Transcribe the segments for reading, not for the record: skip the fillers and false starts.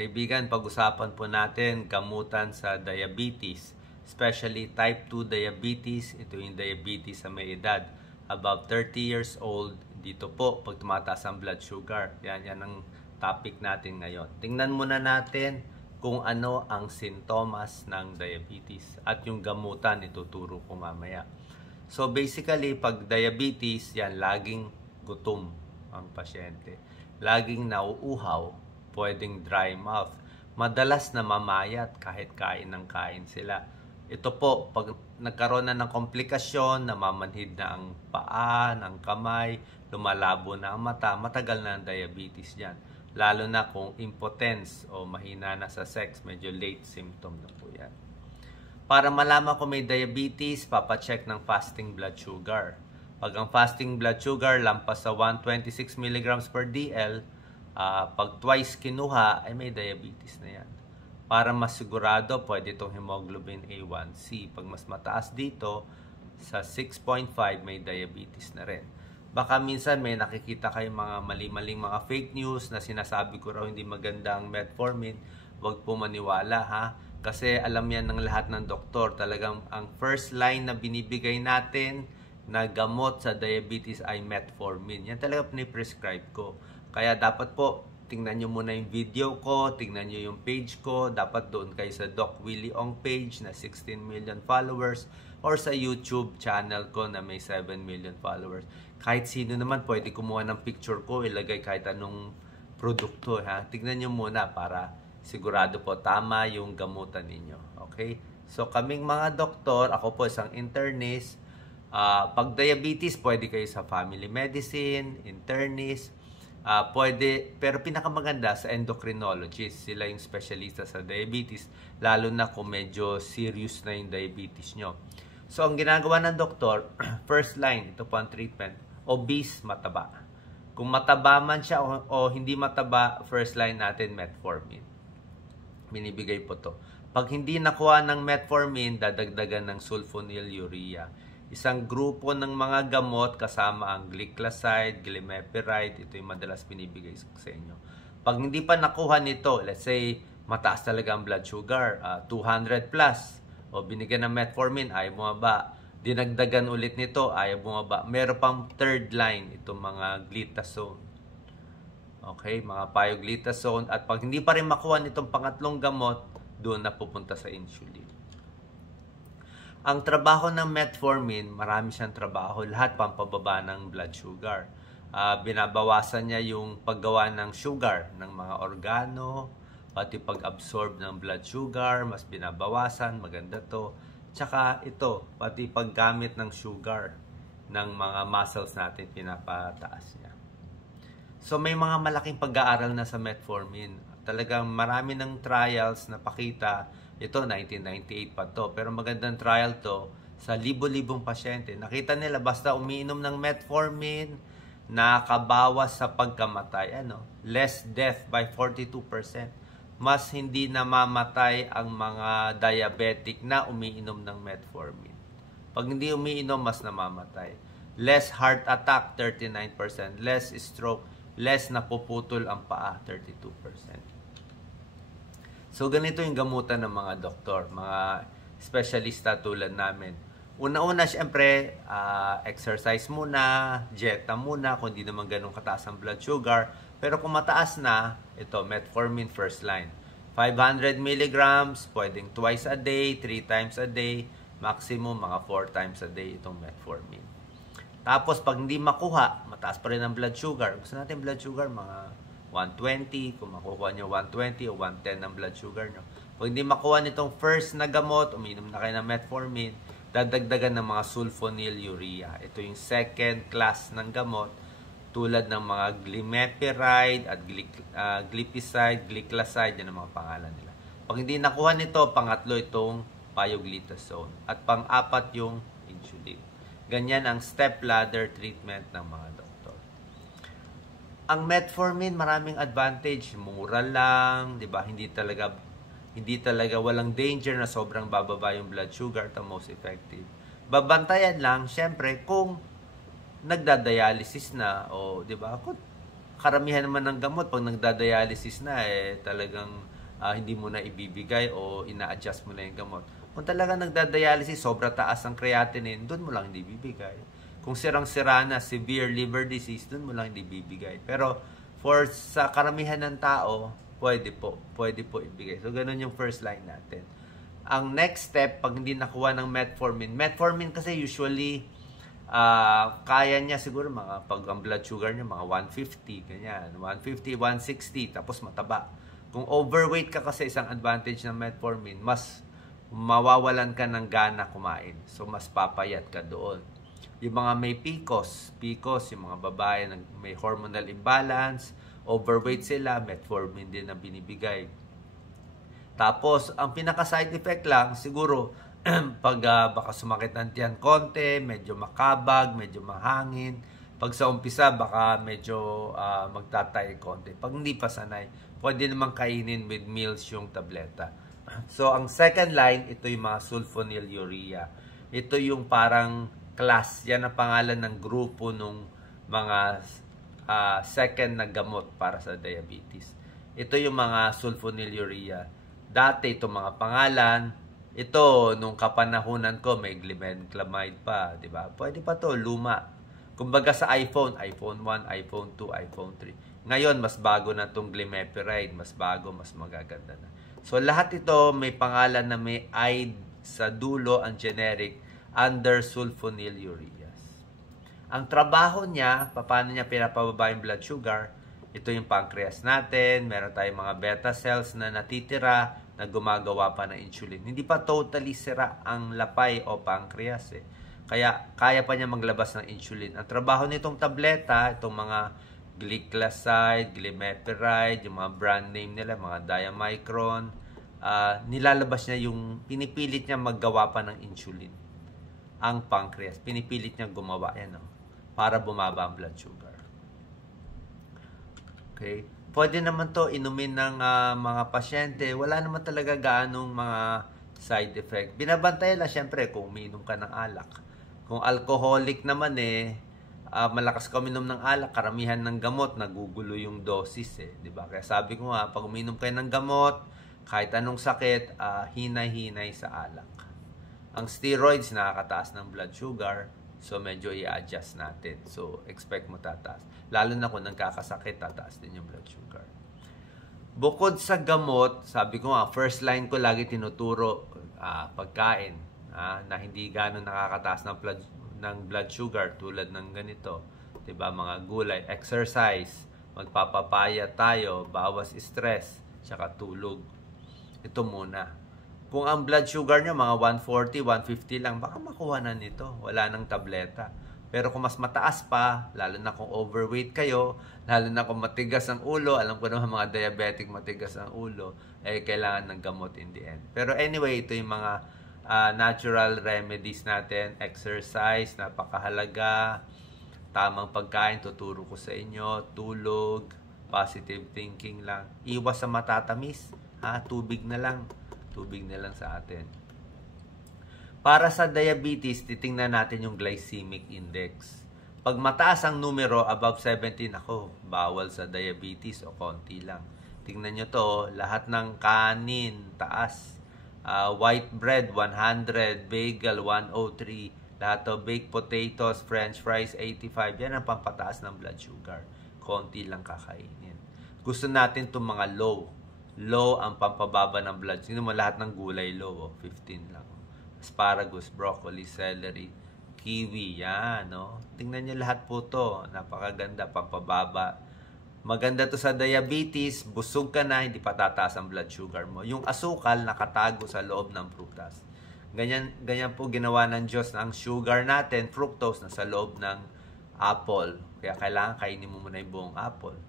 Kaibigan, pag-usapan po natin gamutan sa diabetes, especially type 2 diabetes. Ito yung diabetes sa may edad, above 30 years old. Dito po, pag tumataas ang blood sugar. Yan ang topic natin ngayon. Tingnan muna natin kung ano ang sintomas ng diabetes at yung gamutan, ituturo ko mamaya. So basically, pag diabetes, yan, laging gutom ang pasyente. Laging nauuhaw, pwedeng dry mouth. Madalas na mamayat kahit kain ng kain sila. Ito po, pag nagkaroon na ng komplikasyon, namamanhid na ang paa, ng kamay, lumalabo na ang mata, matagal na ang diabetes dyan. Lalo na kung impotence o mahina na sa sex, medyo late symptom na po yan. Para malaman kung may diabetes, papacheck ng fasting blood sugar. Pag ang fasting blood sugar lampas sa 126 mg per DL, pag twice kinuha, ay may diabetes na yan. Para masigurado, pwede itong hemoglobin A1C. Pag mas mataas dito, sa 6.5, may diabetes na rin. Baka minsan may nakikita kayong mga mali-maling mga fake news na sinasabi ko raw hindi magandang metformin. Huwag po maniwala, ha? Kasi alam yan ng lahat ng doktor. Talagang ang first line na binibigay natin na gamot sa diabetes ay metformin. Yan talaga piniprescribe ko. Kaya dapat po, tingnan nyo muna yung video ko, tingnan nyo yung page ko. Dapat doon kayo sa Doc Willie Ong page na 16 million followers or sa YouTube channel ko na may 7 million followers. Kahit sino naman pwede kumuha ng picture ko, ilagay kahit anong produkto. Ha? Tingnan nyo muna para sigurado po tama yung gamutan ninyo. Okay? So kaming mga doktor, ako po isang internist. Pag diabetes, pwede kayo sa family medicine, internist. Pwede, pero pinakamaganda sa endocrinologist. Sila yung specialista sa diabetes, lalo na kung medyo serious na yung diabetes nyo. So, ang ginagawa ng doktor, first line, ito po ang treatment, obese, mataba. Kung mataba man siya o hindi mataba, first line natin, metformin. Binibigay po to. Pag hindi nakuha ng metformin, dadagdagan ng sulfonylurea. Isang grupo ng mga gamot kasama ang gliclazide, glimepiride, ito yung madalas binibigay sa inyo. Pag hindi pa nakuha nito, let's say mataas talaga ang blood sugar, 200 plus, o binigyan ng metformin, ayaw bumaba, dinagdagan ulit nito, ayaw bumaba. Meron pang third line, itong mga glitazone. Okay, mga pioglitazone. At pag hindi pa rin makuha nitong pangatlong gamot, doon na pupunta sa insulin. Ang trabaho ng metformin, marami siyang trabaho. Lahat pampababa ng blood sugar. Binabawasan niya yung paggawa ng sugar ng mga organo, pati pag-absorb ng blood sugar, mas binabawasan, maganda to. Tsaka ito, pati paggamit ng sugar ng mga muscles natin, pinapataas niya. So may mga malaking pag-aaral na sa metformin. Talagang marami ng trials na pakita. Ito, 1998 pa to. Pero magandang trial to sa libo-libong pasyente. Nakita nila basta umiinom ng metformin, nakabawas sa pagkamatay. Less death by 42%. Mas hindi namamatay ang mga diabetic na umiinom ng metformin. Pag hindi umiinom, mas namamatay. Less heart attack, 39%. Less stroke, less napuputol ang paa, 32%. So, ganito yung gamutan ng mga doktor, mga specialista tulad namin. Una-una, syempre, exercise muna, dieta muna, kung hindi naman ganun kataas ang blood sugar. Pero kung mataas na, ito, metformin first line. 500 milligrams, pwedeng twice a day, 3 times a day, maximum mga 4 times a day itong metformin. Tapos, pag hindi makuha, mataas pa rin ang blood sugar. Gusto natin blood sugar, mga 120, kung makuha nyo 120 o 110 ang blood sugar nyo. Pag hindi makuha nitong first na gamot, uminom na kayo ng metformin, dadagdagan ng mga sulfonylurea. Ito yung second class ng gamot, tulad ng mga glimepiride at glipizide, gliclazide, yan ang mga pangalan nila. Pag hindi nakuha nito, pangatlo itong pioglitazone. At pang-apat yung insulin. Ganyan ang step ladder treatment ng mga doktor. Ang metformin, maraming advantage. Mura lang, 'di ba? Hindi talaga walang danger na sobrang bababa yung blood sugar, the most effective. Babantayan lang syempre kung nagda-dialysis na o 'di ba? karamihan naman ng gamot, pag nagda-dialysis na, talagang hindi mo na ibibigay o ina-adjust mo na yung gamot. Kung talaga nagda-dialysis, sobra taas ang creatinine, doon mo lang hindi bibigay. Kung sirang-sira na, severe liver disease, doon mo lang hindi bibigay. Pero sa karamihan ng tao, pwede po ibigay. So, ganun yung first line natin. Ang next step, pag hindi nakuha ng metformin kasi usually, kaya niya siguro pag ang blood sugar niya, mga 150, ganyan. 150, 160, tapos mataba. Kung overweight ka kasi, isang advantage ng metformin, mas mawawalan ka ng gana kumain. So, mas papayat ka doon. Yung mga may PCOS, yung mga babae na may hormonal imbalance, overweight sila, metformin din na binibigay. Tapos, ang pinaka-side effect lang, siguro, pag baka sumakit ang tiyan konti, medyo makabag, medyo mahangin. Pag sa umpisa, baka medyo magtatay konti. Pag hindi pa sanay, pwede naman kainin with meals yung tableta. So, ang second line, ito yung mga sulfonylurea. Ito yung parang class. Yan ang pangalan ng grupo ng mga second na gamot para sa diabetes. Ito yung mga sulfonylurea. Dati itong mga pangalan, ito nung kapanahunan ko may glibenclamide pa, di ba? Pwede pa to, luma. Kumbaga sa iPhone 1, iPhone 2, iPhone 3. Ngayon mas bago na tong glimepiride, mas bago, mas magaganda na. So lahat ito may pangalan na may "ide" sa dulo, ang generic under sulfonylureas. Ang trabaho niya, paano niya pinapababa yung blood sugar? Ito yung pancreas natin, meron tayong mga beta cells na natitira na gumagawa pa ng insulin. Hindi pa totally sira ang lapay o pancreas Kaya kaya pa niya maglabas ng insulin. Ang trabaho nitong tableta, itong mga gliclazide, glimepiride, yung mga brand name nila, mga Diamicron, nilalabas niya pinipilit niya maggawa pa ng insulin. Ang pancreas, pinipilit niya gumawa para bumaba ang blood sugar. Okay? Pwede naman to inumin ng mga pasyente. Wala naman talaga gaanong mga side effect. Binabantayan lang syempre kung uminom ka ng alak. Kung alcoholic naman malakas ka uminom ng alak, karamihan ng gamot nagugulo yung dosis di ba? Kaya sabi ko nga, pag uminom kayo ng gamot, kahit anong sakit, hinay-hinay sa alak. Ang steroids nakakataas ng blood sugar, so medyo i-adjust natin. So expect mo tataas. Lalo na kung nagkakasakit, tataas din yung blood sugar. Bukod sa gamot, sabi ko nga, first line ko lagi tinuturo pagkain na hindi gano'n nakakataas ng blood sugar tulad ng ganito. Diba, mga gulay, exercise, magpapapaya tayo, bawas stress, tsaka tulog. Ito muna. Kung ang blood sugar nyo mga 140, 150 lang, baka makuha na nito. Wala nang tableta. Pero kung mas mataas pa, lalo na kung overweight kayo, lalo na kung matigas ang ulo, alam ko naman mga diabetic matigas ang ulo, kailangan ng gamot in the end. Pero anyway, ito yung mga natural remedies natin. Exercise, napakahalaga. Tamang pagkain, tuturo ko sa inyo. Tulog, positive thinking lang. Iwas sa matatamis. Tubig na lang. Tubig na lang sa atin. Para sa diabetes, titingnan natin yung glycemic index. Pag mataas ang numero, above 17, bawal sa diabetes o konti lang. Tingnan nyo to, lahat ng kanin, taas. White bread, 100. Bagel, 103. Lahat to, baked potatoes, french fries, 85. Yan ang pampataas ng blood sugar. Konti lang kakainin. Gusto natin itong mga low. Low ang pampababa ng blood. Sino mo lahat ng gulay low? 15 lang. Asparagus, broccoli, celery, kiwi, yan, Tingnan niyo lahat po to. Napakaganda, pampababa. Maganda to sa diabetes, busog ka na, hindi pa tataas ang blood sugar mo. Yung asukal, nakatago sa loob ng prutas. Ganyan po ginawa ng Diyos. Ang sugar natin, fructose, nasa loob ng apple. Kaya kailangan kainin mo muna yung buong apple.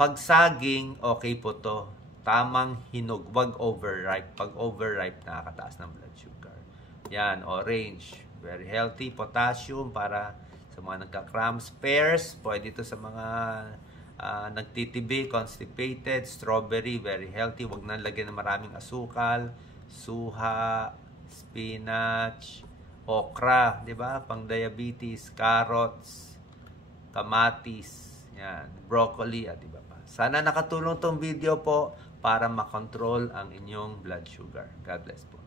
Pag saging, okay po to. Tamang hinog, wag overripe. Pag overripe, nakakataas ng blood sugar. Yan, orange. Very healthy. Potassium para sa mga nagka-cramps. Pears, pwede ito sa mga nagtitibi, constipated. Strawberry, very healthy. Huwag na lagyan ng maraming asukal. Suha, spinach, okra, di ba? Pang diabetes, carrots, kamatis. Yan, broccoli at iba pa. Sana nakatulong tong video po para makontrol ang inyong blood sugar. God bless po.